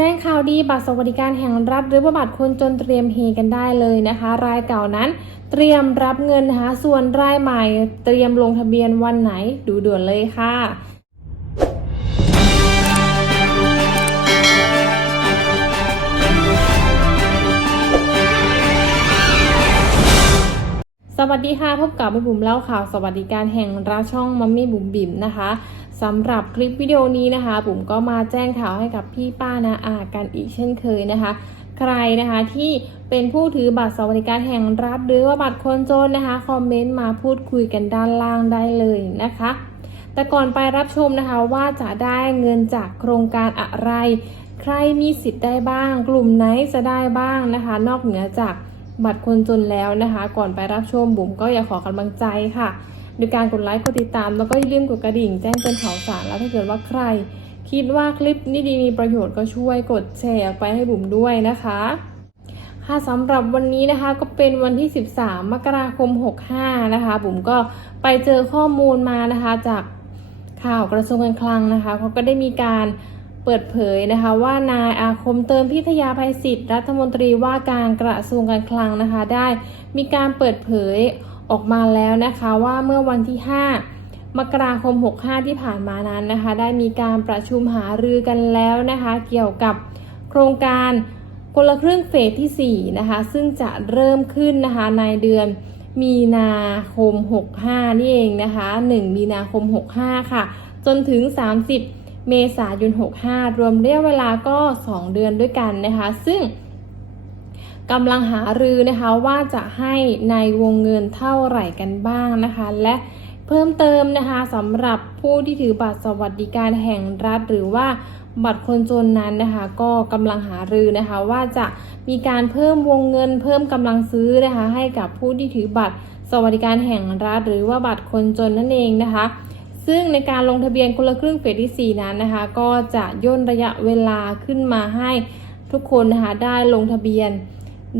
จ้งข่าวดีบัตรสวัสดิการแห่งรัฐ หรือว่าบัตรคนจนเตรียมเฮกันได้เลยนะคะ รายเก่านั้นเตรียมรับเงินนะคะส่วนรายใหม่ เตรียมลงทะเบียนวันไหนดูด่วนเลยค่ะ วัสดีค่ะพบกับแม่บุ๋มเล่าข่าวสวัสดิการแห่งรัฐช่องมัมมี่บุ๋มบิ๋มนะคะสำหรับคลิปวิดีโอนี้นะคะบุ๋มก็มาแจ้งข่าวให้กับพี่ป้านะอากันอีกเช่นเคยนะคะ ใครนะคะที่เป็นผู้ถือบัตรสวัสดิการแห่งรัฐหรือว่าบัตรคนจนนะคะคอมเมนต์มาพูดคุยกันด้านล่างได้เลยนะคะ แต่ก่อนไปรับชมนะคะว่าจะได้เงินจากโครงการอะไร ใครมีสิทธิ์ได้บ้าง กลุ่มไหนจะได้บ้างนะคะ นอกเหนือจาก บัตรคนจนแล้วนะคะ ก่อนไปรับชมบุ๋มก็อยากขอกำลังใจค่ะโดยการกดไลค์กดติดตาม แล้วก็อย่าลืมกดกระดิ่งแจ้งเตือนข่าวสารแล้วถ้าเกิดว่าใคร คิดว่าคลิปนี้ดีมีประโยชน์ก็ช่วยกดแชร์ไปให้บุ๋มด้วยนะคะค่ะสำหรับวันนี้นะคะก็เป็นวันที่ 13 มกราคม 65 นะคะ บุ๋มก็ไปเจอข้อมูลมานะคะจากข่าวกระทรวงการคลังนะคะเขาก็ได้มีการ เปิดเผยนะคะว่านายอาคมเติมพิทยาภัยศิษย์รัฐมนตรีว่าการกระทรวงการคลังนะคะได้ มีการเปิดเผยออกมาแล้วนะคะว่าเมื่อวันที่ 5 มกราคม 65 ที่ผ่านมานั้นนะคะได้มีการประชุมหารือกันแล้วนะคะเกี่ยวกับโครงการคนละครึ่งเฟสที่ 4 นะคะ ซึ่งจะเริ่มขึ้นนะคะในเดือนมีนาคม 65 นี่เองนะคะ 1 มีนาคม 65 ค่ะ จนถึง 30 เมษายน 65 รวมระยะเวลาก็ 2 เดือนด้วยกันนะคะ ซึ่งกำลังหารือนะคะว่าจะให้ในวงเงินเท่าไหร่กันบ้างนะคะ และเพิ่มเติมนะคะสำหรับผู้ที่ถือบัตรสวัสดิการแห่งรัฐ หรือว่าบัตรคนจนนั้นนะคะ ก็กำลังหารือนะคะ ว่าจะมีการเพิ่มวงเงิน เพิ่มกำลังซื้อนะคะ ให้กับผู้ที่ถือบัตรสวัสดิการแห่งรัฐ หรือว่าบัตรคนจนนั่นเองนะคะ ซึ่งในการลงทะเบียนคนละครึ่งเฟสที่ 4 นั้นนะคะ ก็จะย่นระยะเวลาขึ้นมาให้ทุกคนนะคะได้ลงทะเบียน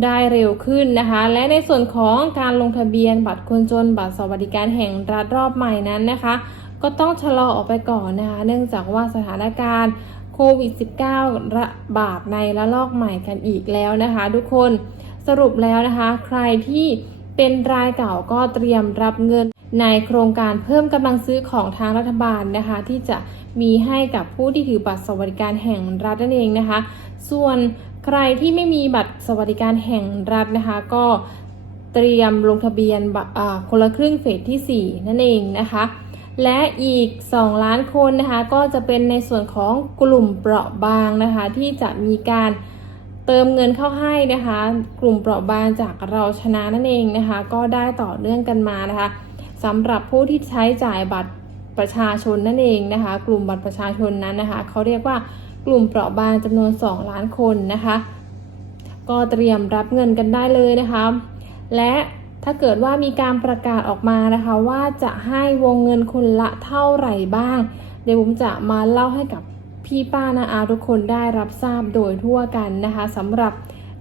ได้เร็วขึ้นนะคะ และในส่วนของการลงทะเบียนบัตรคนจนบัตรสวัสดิการแห่งรัฐรอบใหม่นั้นนะคะ ก็ต้องชะลอออกไปก่อนนะคะ เนื่องจากว่าสถานการณ์โควิด -19 ระบาดในระลอกใหม่กันอีกแล้วนะคะ ทุกคนสรุปแล้วนะคะ ใครที่เป็นรายเก่าก็เตรียมรับเงิน ในโครงการเพิ่มกำลังซื้อของทางรัฐบาลนะคะ ที่จะมีให้กับผู้ที่ถือบัตรสวัสดิการแห่งรัฐนั่นเองนะคะ ส่วนใครที่ไม่มีบัตรสวัสดิการแห่งรัฐนะคะ ก็เตรียมลงทะเบียนคนละครึ่งเฟสที่ 4 นั่นเองนะคะ และอีก 2 ล้านคนนะคะ ก็จะเป็นในส่วนของกลุ่มเปราะบางนะคะ ที่จะมีการเติมเงินเข้าให้นะคะ กลุ่มเปราะบางจากเราชนะนั่นเองนะคะ ก็ได้ต่อเนื่องกันมานะคะ สำหรับผู้ที่ใช้จ่ายบัตรประชาชนนั่นเองนะคะ กลุ่มบัตรประชาชนนั้นนะคะเขาเรียกว่ากลุ่มเปราะบางจำนวน 2 ล้านคนนะคะ ก็เตรียมรับเงินกันได้เลยนะคะ และถ้าเกิดว่ามีการประกาศออกมานะคะ ว่าจะให้วงเงินคนละเท่าไหร่บ้าง เดี๋ยวผมจะมาเล่าให้กับพี่ป้านาอาทุกคนได้รับทราบโดยทั่วกันนะคะสำหรับ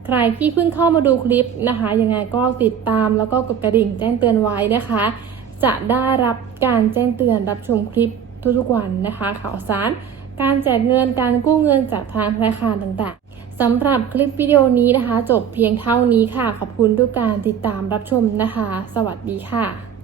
ใครที่เพิ่งเข้ามาดูคลิปนะคะ ยังไงก็ติดตามแล้วก็กดกระดิ่งแจ้งเตือนไว้นะคะ จะได้รับการแจ้งเตือนรับชมคลิปทุกๆวันนะคะ ข่าวสาร การแจกเงินการกู้เงินจากทางธนาคารต่างๆสำหรับคลิปวิดีโอนี้นะคะ จบเพียงเท่านี้ค่ะ ขอบคุณทุกการติดตามรับชมนะคะ สวัสดีค่ะ